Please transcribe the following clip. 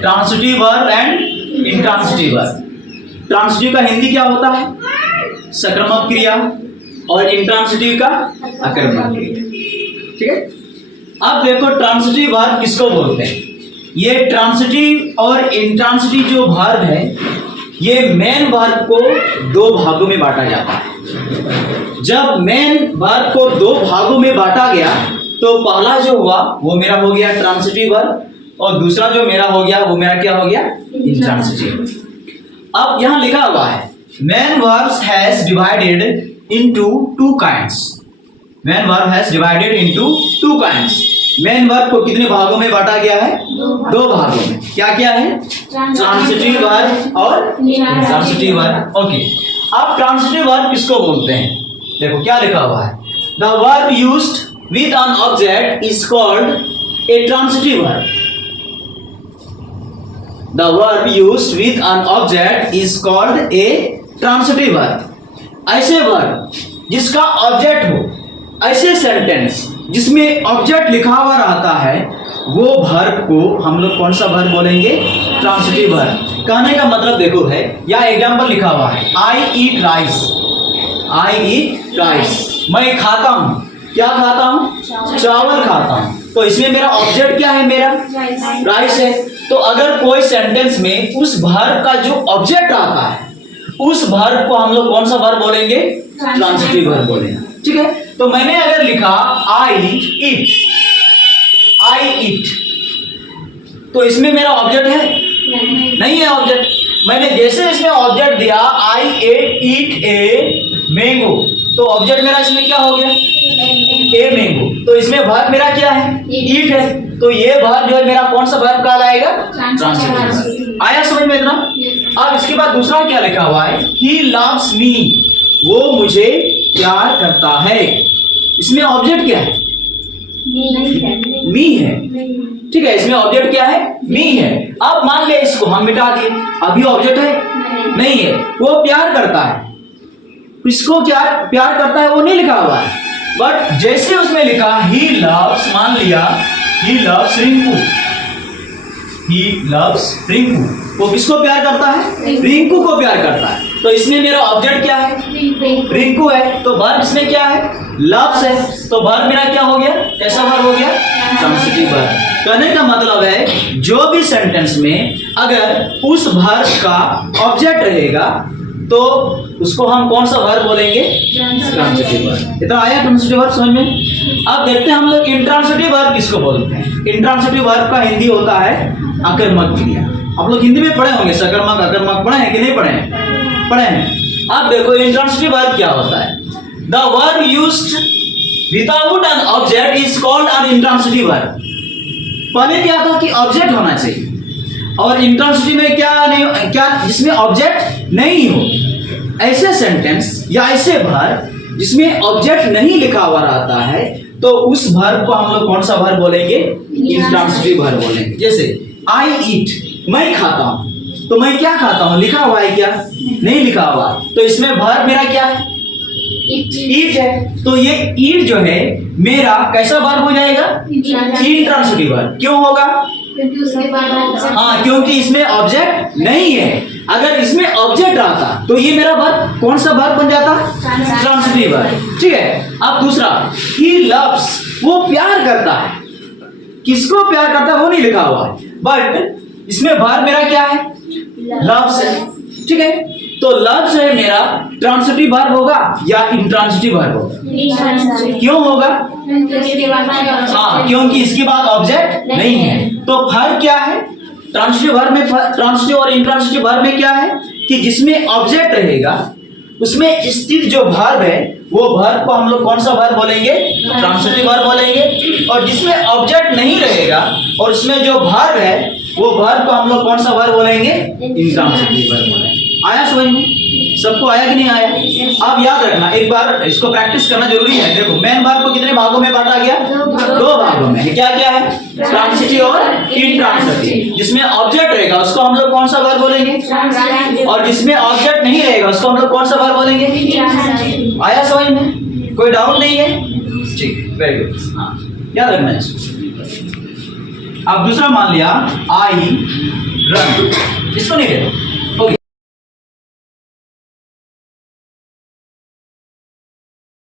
Transitive verb and intransitive verb. Transitive का हिंदी क्या होता है? सक्रियक क्रिया, और इंट्रांसिटिव का अकर्मक क्रिया। ठीक है। अब देखो ट्रांसिटिव वर्ब किसको बोलते हैं? ये ट्रांसिटिव और इंट्रांसिटिव जो वर्ब है, ये मेन वर्ब को दो भागों में बांटा जाता है। जब मेन वर्ब को दो भागों में बांटा गया तो पहला जो हुआ वो मेरा हो गया ट्रांसिटिव वर्ब, और दूसरा जो मेरा हो गया वो मेरा क्या हो गया? इंट्रांसिटिव। अब यहां लिखा हुआ है main verbs has divided into two kinds. Main verb has divided into two kinds. Main verb को कितने भागों में बांटा गया है? दो भागों में। क्या क्या है? ट्रांसिटिव वर्ब और इंट्रांसिटिव वर्ब। ओके, अब ट्रांसिटिव वर्ब किसको बोलते हैं? देखो क्या लिखा हुआ है, the verb used with an object is called a transitive verb. The verb used with an object is called a transitive verb. ऐसे वर्ब जिसका ऑब्जेक्ट हो, ऐसे सेंटेंस जिसमें ऑब्जेक्ट लिखा हुआ रहता है, वो वर्ब को हम लोग कौन सा वर्ब बोलेंगे? Transitive verb. कहने का मतलब देखो है, या एग्जाम्पल लिखा हुआ है आई ईट राइस। आई ईट राइस, मैं खाता हूँ। क्या खाता हूँ? चावल खाता हूँ। तो इसमें मेरा ऑब्जेक्ट क्या है? मेरा राइस है। तो अगर कोई सेंटेंस में उस वर्ब का जो ऑब्जेक्ट आता है, उस वर्ब को हम लोग कौन सा वर्ब बोलेंगे? ट्रांसिटिव वर्ब बोलेंगे। ठीक है। तो मैंने अगर लिखा आई ईट, आई ईट, तो इसमें मेरा ऑब्जेक्ट है? नहीं है ऑब्जेक्ट। मैंने जैसे इसमें ऑब्जेक्ट दिया आई ईट ए मैंगो, तो ऑब्जेक्ट मेरा इसमें क्या हो गया? A mango. तो इसमें वर्ब मेरा क्या है? ईट है। तो ये वर्ब जो है मेरा कौन सा वर्ब कहलाएगा? Transitive verb. आया समझ में इतना? अब इसके बाद दूसरा क्या लिखा हुआ है? ही लव्स मी, वो मुझे प्यार करता है। इसमें ऑब्जेक्ट क्या है? मी है। ठीक है, इसमें ऑब्जेक्ट क्या है? मी है। अब मान लिया इसको हम मिटा दिए, अभी ऑब्जेक्ट है? नहीं है। वो प्यार करता है, किसको क्या प्यार करता है वो नहीं लिखा हुआ है, बट जैसे उसमें लिखा ही लव्स, मान लिया he loves Rinku, he loves Rinku, वो किसको प्यार करता है? रिंकू को प्यार करता है। तो इसमें मेरा ऑब्जेक्ट क्या है? रिंकू है। तो वर्ब इसमें क्या है? लव्स है। तो वर्ब मेरा क्या हो गया? कैसा वर्ब हो गया? Transitive verb. कहने का मतलब है जो भी सेंटेंस में अगर उस वर्ब का ऑब्जेक्ट रहेगा तो उसको हम कौन सा वर्ब बोलेंगे? Transitive verb. इतना आया ट्रांसिटिव वर्ब समझ में? अब देखते हैं हम लोग इंट्रांसिटिव वर्ब किसको बोलते हैं। इंट्रांसिटिव वर्ब का हिंदी होता है अकर्मक क्रिया। आप लोग हिंदी में पढ़े होंगे, सकर्मक अकर्मक पढ़े हैं कि नहीं पढ़े हैं? पढ़े हैं। अब देखो इंट्रांसिटिव वर्ब क्या होता है। The verb used without an object is called an intransitive verb. पहले क्या था कि ऑब्जेक्ट होना चाहिए, और इंट्रांसिटिव में क्या नहीं, क्या जिसमें ऑब्जेक्ट नहीं हो। ऐसे सेंटेंस या ऐसे वर्ब जिसमें ऑब्जेक्ट नहीं लिखा हुआ रहता है, तो उस वर्ब को हम लोग कौन सा वर्ब बोलेंगे? इंट्रांसिटिव वर्ब बोलेंगे। जैसे आई ईट, मैं खाता हूं, तो मैं क्या खाता हूं? लिखा हुआ है क्या? नहीं लिखा हुआ। तो इसमें वर्ब मेरा क्या है? ईट है। तो ये ईट जो है मेरा कैसा वर्ब हो जाएगा? Intransitive verb. क्यों होगा? हाँ, क्योंकि इसमें ऑब्जेक्ट नहीं है। अगर इसमें ऑब्जेक्ट रहता तो ये मेरा वर्ब कौन सा वर्ब बन जाता? Transitive verb. ठीक है। अब दूसरा ही लव्स, वो प्यार करता है। किसको प्यार करता है वो नहीं लिखा हुआ है, बट इसमें वर्ब मेरा क्या है? लव्स है। ठीक है। तो लव्स है मेरा ट्रांसिटिव वर्ब होगा या इंट्रांसिटिव वर्ब होगा? क्यों होगा? हाँ, क्योंकि इसके बाद ऑब्जेक्ट नहीं है। तो फर्क क्या है ट्रांसिटिव वर्ब में? ट्रांसिटिव और इंट्रांसिटिव वर्ब में क्या है कि जिसमें ऑब्जेक्ट रहेगा उसमें स्थित जो वर्ब है वो वर्ब को हम लोग कौन सा वर्ब बोलेंगे? ट्रांसिटिव वर्ब बोलेंगे। और जिसमें ऑब्जेक्ट नहीं रहेगा और उसमें जो वर्ब है वो वर्ब को हम लोग कौन सा वर्ब बोलेंगे? इंट्रांसिटिव वर्ब बोलेंगे। आया समझ में? सबको आया कि नहीं आया? अब याद रखना, एक बार इसको प्रैक्टिस करना जरूरी है। देखो मेन वर्ब को कितने भागों में बांटा गया? दो भागों में। क्या क्या है? ट्रांसिटिव और इंट्रांसिटिव। जिसमें ऑब्जेक्ट रहेगा उसको हम लोग कौन सा वर्ब बोलेंगे? और जिसमें ऑब्जेक्ट नहीं रहेगा उसको हम लोग कौन सा वर्ब बोलेंगे? आया समझ में? कोई डाउट नहीं है? ठीक, वेरी गुड। हाँ, याद रखना इसको। अब दूसरा मान लिया आई रन, इसको नहीं कहते।